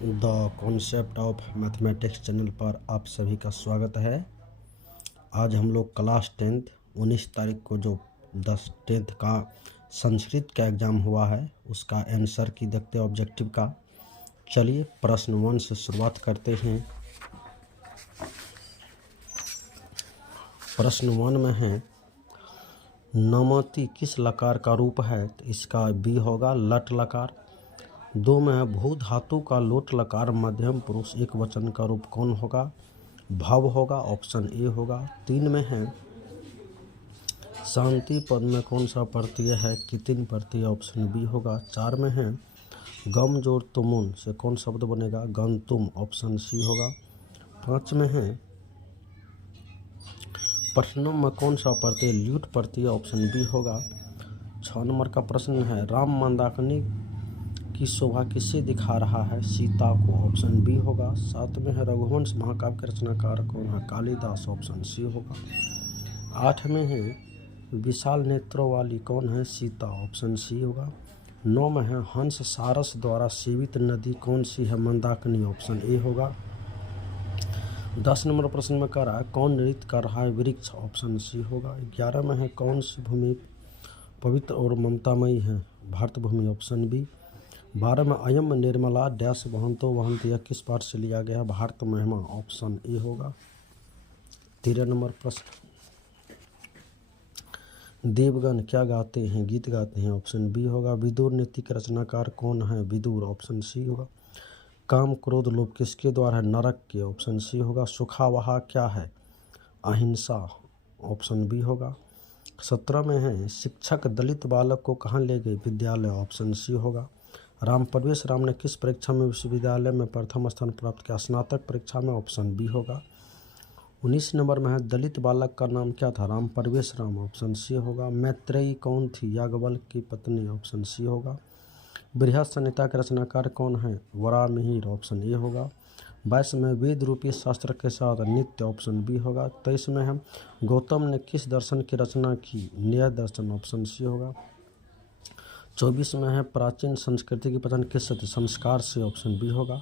The concept of mathematics channel पर आप सभी का स्वागत है। आज हम लोग क्लास 10th 19 तारीख को जो 10th का संस्कृत का एग्ज़ाम हुआ है उसका आंसर की देखते हैं ऑब्जेक्टिव का। चलिए प्रश्न 1 से शुरुआत करते हैं। प्रश्न 1 में है नमति किस लकार का रूप है, तो इसका बी होगा लट लकार। 2 में है भू धातु का लोट लकार मध्यम पुरुष एक वचन का रूप कौन होगा, भव होगा, ऑप्शन ए होगा। 3 में है शांति पद में कौन सा प्रत्यय है, कितिन प्रत्यय, ऑप्शन बी होगा। 4 में है गम जोड़ तुमुन से कौन शब्द बनेगा, गंतुम, ऑप्शन सी होगा। 5 में है पठनम में कौन सा प्रत्यय ल्यूट प्रत्यय, ऑप्शन बी होगा। 6 नंबर का प्रश्न है राम मंदाकिनी की शोभा किससे दिखा रहा है, सीता को, ऑप्शन बी होगा। 7 में है रघुवंश महाकाव्य के रचनाकार कौन है, कालिदास, ऑप्शन सी होगा। 8 में है विशाल नेत्रों वाली कौन है, सीता, ऑप्शन सी होगा। 9 में है हंस सारस द्वारा सेवित नदी कौन सी है, मंदाकिनी, ऑप्शन ए होगा। 10 नंबर प्रश्न में कह रहा है कौन नृत्य कर रहा है, वृक्ष, ऑप्शन सी होगा। 11 में है कौन सी भूमि पवित्र और ममतामयी है, भारत भूमि, ऑप्शन बी। 12 में अयम निर्मला डैश वहंतो वहंत यह किस पाठ से लिया गया, भारत महिमा, ऑप्शन ए होगा। 13 नंबर प्रश्न देवगण क्या गाते हैं, गीत गाते हैं, ऑप्शन बी होगा। विदुर नीति के रचनाकार कौन है, विदुर, ऑप्शन सी होगा। काम क्रोध लोभ किसके द्वारा है, नरक के, ऑप्शन सी होगा। सुखावहा क्या है, अहिंसा, ऑप्शन बी होगा। 17 में है शिक्षक दलित बालक को कहाँ ले गए, विद्यालय, ऑप्शन सी होगा। राम प्रवेश राम ने किस परीक्षा में विश्वविद्यालय में प्रथम स्थान प्राप्त किया, स्नातक परीक्षा में, ऑप्शन बी होगा। 19 नंबर में है दलित बालक का नाम क्या था, राम प्रवेश राम, ऑप्शन सी होगा। मैत्रेयी कौन थी, याज्ञवल्क्य की पत्नी, ऑप्शन सी होगा। बृहद संहिता के रचनाकार कौन है, वराहमिहिर, ऑप्शन ए होगा। 22 में वेद रूपी शास्त्र के साथ नित्य, ऑप्शन बी होगा। 23 में है गौतम ने किस दर्शन की रचना की, न्याय दर्शन, ऑप्शन सी होगा। 24 में है प्राचीन संस्कृति की पहचान किससे थी, संस्कार से, ऑप्शन बी होगा।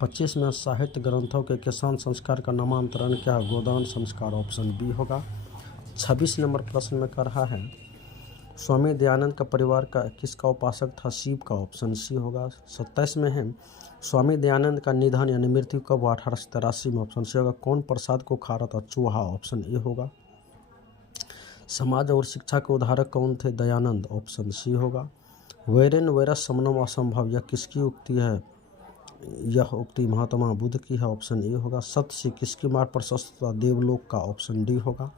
25 में साहित्य ग्रंथों के किसान संस्कार का नामांतरण क्या है, गोदान संस्कार, ऑप्शन बी होगा। 26 नंबर प्रश्न में कर रहा है स्वामी दयानंद का परिवार का किसका उपासक था, शिव का, ऑप्शन सी होगा। 27 में है स्वामी दयानंद का निधन यानी मृत्यु कब हुआ, 1883 में, ऑप्शन सी होगा। कौन प्रसाद को खा रहा था, चूहा, ऑप्शन ए होगा। समाज और शिक्षा के उद्धारक कौन थे, दयानंद, ऑप्शन सी होगा। वैरेन वैरस समनम असंभव यह किसकी उक्ति है, यह उक्ति महात्मा बुद्ध की है, ऑप्शन ए होगा। सत्य से किसकी मार्ग प्रशस्त था, देवलोक का, ऑप्शन डी होगा।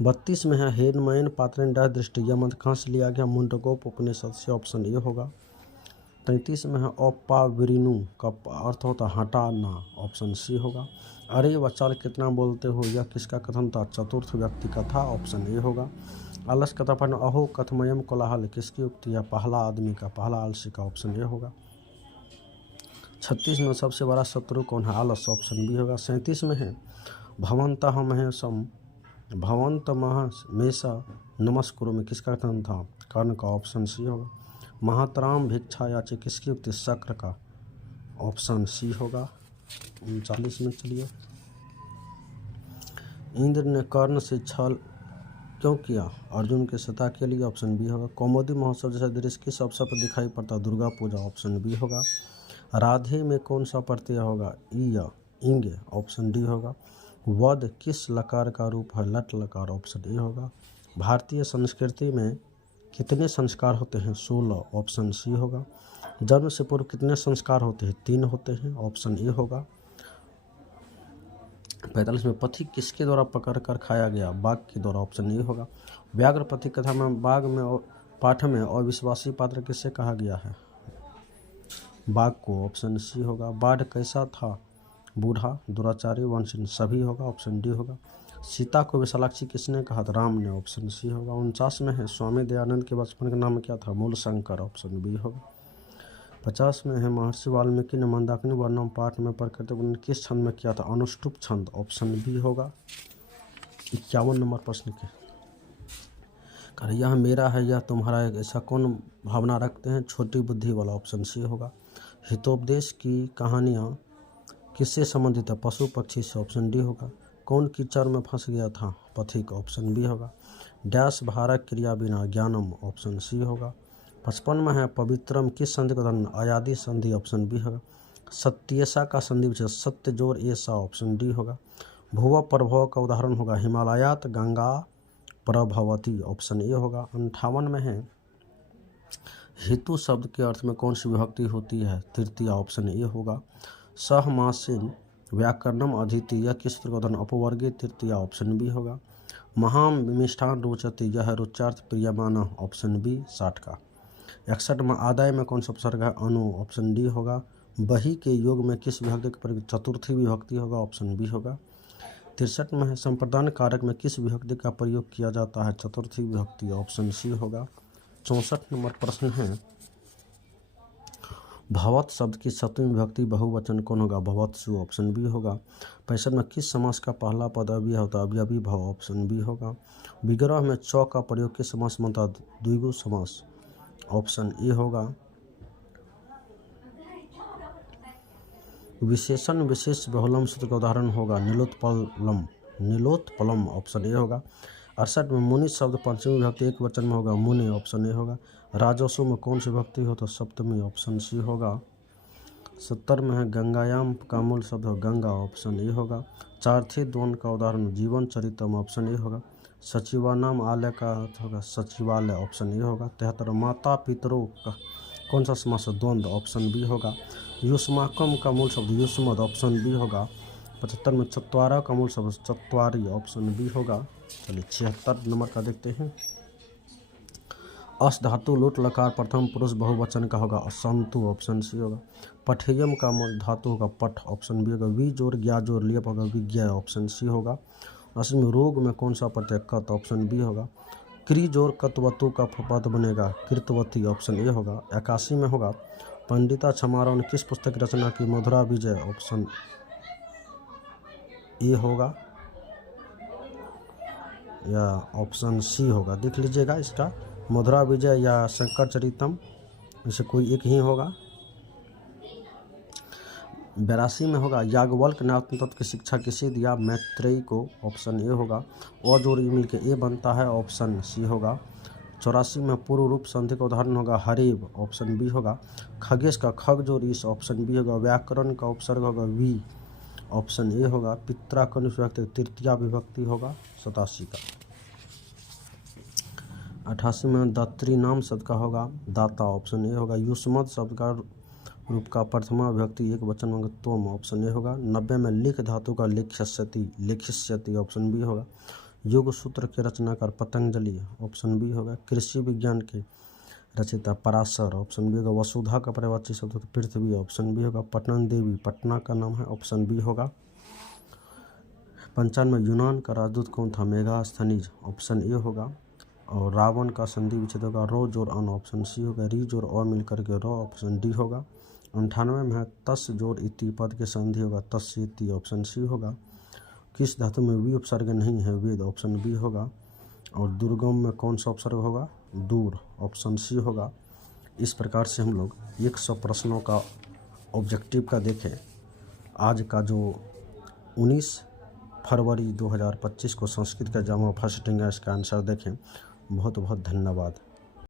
32 में है हेनमयन पात्रेन डा दृष्टि यह मंत्र कहाँ से लिया गया, मुंडकोप उपनिषद से, ऑप्शन ए होगा। 33 में है अपाविरिनु का अर्थ होता हटाना, ऑप्शन सी होगा। अरे वचाल कितना बोलते हो यह किसका कथन था, चतुर्थ व्यक्ति का था, ऑप्शन ए होगा। आलस कथा पढ़ना अहो कथमयम कोलाहल किसकी उक्ति है, पहला आदमी का, पहला आलसी का, ऑप्शन ए होगा। 36 में सबसे बड़ा शत्रु कौन है, आलस, ऑप्शन बी होगा। 37 में है भवंत महेशम भवंत महेशा नमस्कुरु में किसका कथन था, कर्ण का, ऑप्शन सी होगा। महातराम भिक्षा याचे किसकी उक्ति, शक्र का, ऑप्शन सी होगा। 39 में चलिए इंद्र ने कर्ण से छल क्यों किया, अर्जुन के सता के लिए, ऑप्शन बी होगा। कौमुदी महोत्सव जैसा दृश्य किस अवसर पर दिखाई पड़ता, दुर्गा पूजा, ऑप्शन बी होगा। राधे में कौन सा प्रत्यय होगा, ई या इंग, ऑप्शन डी होगा। वध किस लकार का रूप है, लट लकार, ऑप्शन ए होगा। भारतीय संस्कृति में कितने संस्कार होते हैं, 16, ऑप्शन सी होगा। जन्म से पूर्व कितने संस्कार होते हैं, 3 होते हैं, ऑप्शन ए होगा। 45 में पथिक किसके द्वारा पकड़ कर खाया गया, बाघ के द्वारा, ऑप्शन ए होगा। व्याघ्र पथिक कथा में बाघ में पाठ में अविश्वासी पात्र किससे कहा गया है, बाघ को, ऑप्शन सी होगा। बाढ़ कैसा था, बूढ़ा, दुराचारी, वंशीन, सभी होगा, ऑप्शन डी होगा। सीता को विशालाक्षी किसने कहा था, राम ने, ऑप्शन सी होगा। 49 में है स्वामी दयानंद के बचपन का नाम क्या था, मूल शंकर, ऑप्शन बी होगा। 50 में है महर्षि वाल्मीकि ने मंदाकिनी वर्णम पाठ में प्रकृति वर्णन किस छंद में किया था, अनुष्टुप छंद, ऑप्शन बी होगा। 51 नंबर प्रश्न के कर यह मेरा है यह तुम्हारा है ऐसा कौन भावना रखते हैं, छोटी बुद्धि वाला, ऑप्शन सी होगा। हितोपदेश की कहानियाँ किससे संबंधित है? पशु पक्षी से, ऑप्शन डी होगा। कौन कीचड़ में फंस गया था? पथिक, ऑप्शन बी होगा। डैश भारक क्रिया बिना ज्ञानम, ऑप्शन सी होगा। 55 में है पवित्रम किस संधि का उदाहरण? अयादि संधि, ऑप्शन बी होगा। सत्येसा का संधि विच्छेद सत्य जोर ऐसा, ऑप्शन डी होगा। भुव प्रभव का उदाहरण होगा हिमालयात गंगा प्रभवती, ऑप्शन ए होगा। 58 में है हेतु शब्द के अर्थ में कौन सी विभक्ति होती है? तृतीय, ऑप्शन ए होगा। सहमासीन व्याकरणम अधीति यह किस सूत्र का उदाहरण? अपवर्गीय तृतीय, ऑप्शन बी होगा। महाम मिष्ठान रोचते यह रुचार्थ प्रियमान, ऑप्शन बी 60 का। 61 में आदाय में कौन सा उपसर्ग है? अनु, ऑप्शन डी होगा। बही के योग में किस विभक्ति का प्रयोग? चतुर्थी विभक्ति होगा, ऑप्शन बी होगा। 63 में है संप्रदान कारक में किस विभक्ति का प्रयोग किया जाता है? चतुर्थी विभक्ति, ऑप्शन सी होगा। 64 नंबर प्रश्न है भवत शब्द की सप्तमी विभक्ति बहुवचन कौन होगा? भवत्सु, ऑप्शन बी होगा। 65 में किस समास का पहला पद अव्यय होता है? अव्ययी भव, ऑप्शन बी होगा। विग्रह में चौ का प्रयोग किस समास में होता है? द्विगु समास, ऑप्शन ए होगा। विशेषण विशेष बहुलम सूत्र का उदाहरण होगा नीलोत्पलम, नीलोत्पलम, ऑप्शन ए होगा। 68 में मुनि शब्द पंचमी विभक्ति एक वचन में होगा मुनि, ऑप्शन ए होगा। राजस्व में कौन सी विभक्ति हो? तो सप्तमी, ऑप्शन सी होगा। 70 में है गंगायाम का मूल शब्द हो गंगा, ऑप्शन ए होगा। चारथी द्वंद का उदाहरण जीवन चरितम, ऑप्शन ए होगा। सचिवानाम आलय का अर्थ होगा सचिवालय, ऑप्शन ए होगा। 73 माता पितरों का कौन सा समास है? द्वंद, ऑप्शन बी होगा। युष्माकम का मूल शब्द युष्मद, ऑप्शन बी होगा। 75 में चत्वारा का मूल शब्द चत्वारी, ऑप्शन बी होगा। चलिए 76 नंबर का देखते हैं। अस धातु लुट लकार प्रथम पुरुष बहुवचन का होगा असंतु, ऑप्शन सी होगा। पठेयम का मूल धातु होगा पठ, ऑप्शन बी होगा। वी जोर ज्ञा जोर लियप होगा विज्ञा, ऑप्शन सी होगा। 80 में रोग में कौन सा प्रत्यय? कत, ऑप्शन बी होगा। क्री जोर कतवतु का पद बनेगा कृतवती, ऑप्शन ए होगा। 81 में होगा पंडिता छमाराव ने किस पुस्तक की रचना की? मधुरा विजय, ऑप्शन ए होगा या ऑप्शन सी होगा। देख लीजिएगा इसका मधुरा विजय या शंकर चरितम, इसे कोई एक ही होगा। 82 में होगा याज्ञवल्क्य ने आत्म तत्व की शिक्षा किसे दिया? मैत्रेयी को, ऑप्शन ए होगा। अ जोड़ मिल के ए बनता है, ऑप्शन सी होगा। 84 में पूर्व रूप संधि का उदाहरण होगा हरेब, ऑप्शन बी होगा। खगेश का खग जोड़ इस, ऑप्शन बी होगा। व्याकरण का उपसर्ग होगा वी, ऑप्शन ए होगा। पित्रा का विभक्ति तृतीया विभक्ति होगा 87 का। 88 में दात्री नाम शब्द का होगा दाता, ऑप्शन ए होगा। युष्मद शब्द का रूप का प्रथमा विभक्ति एक वचन होगा तोम, ऑप्शन ए होगा। 90 में लिख धातु का लिख्यस्यति लिखिष्यति, ऑप्शन बी होगा। योग सूत्र के रचनाकार पतंजलि, ऑप्शन बी होगा। कृषि विज्ञान के रचयिता पराशर, ऑप्शन बी होगा। वसुधा का पर्यायवाची शब्द पृथ्वी, ऑप्शन बी होगा। पटन देवी पटना का नाम है, ऑप्शन बी होगा। 95 में यूनान का राजदूत कौन था? मेगास्थनीज, ऑप्शन ए होगा। और रावण का संधि विच्छेद होगा रो जोर अन, ऑप्शन सी होगा। री जोर अ मिलकर के रो, ऑप्शन डी होगा। 98 में है तस जोर इति पद के संधि होगा तस्ति, ऑप्शन सी होगा। किस धातु में वी उपसर्ग नहीं है? वेद, ऑप्शन बी होगा। और दुर्गम में कौन सा उपसर्ग होगा? दूर, ऑप्शन सी होगा। इस प्रकार से हम लोग 100 प्रश्नों का ऑब्जेक्टिव का देखें। आज का जो 19 फरवरी 2025 को संस्कृत का एग्जाम फर्स्ट सिटिंग है, इसका आंसर देखें। बहुत बहुत धन्यवाद।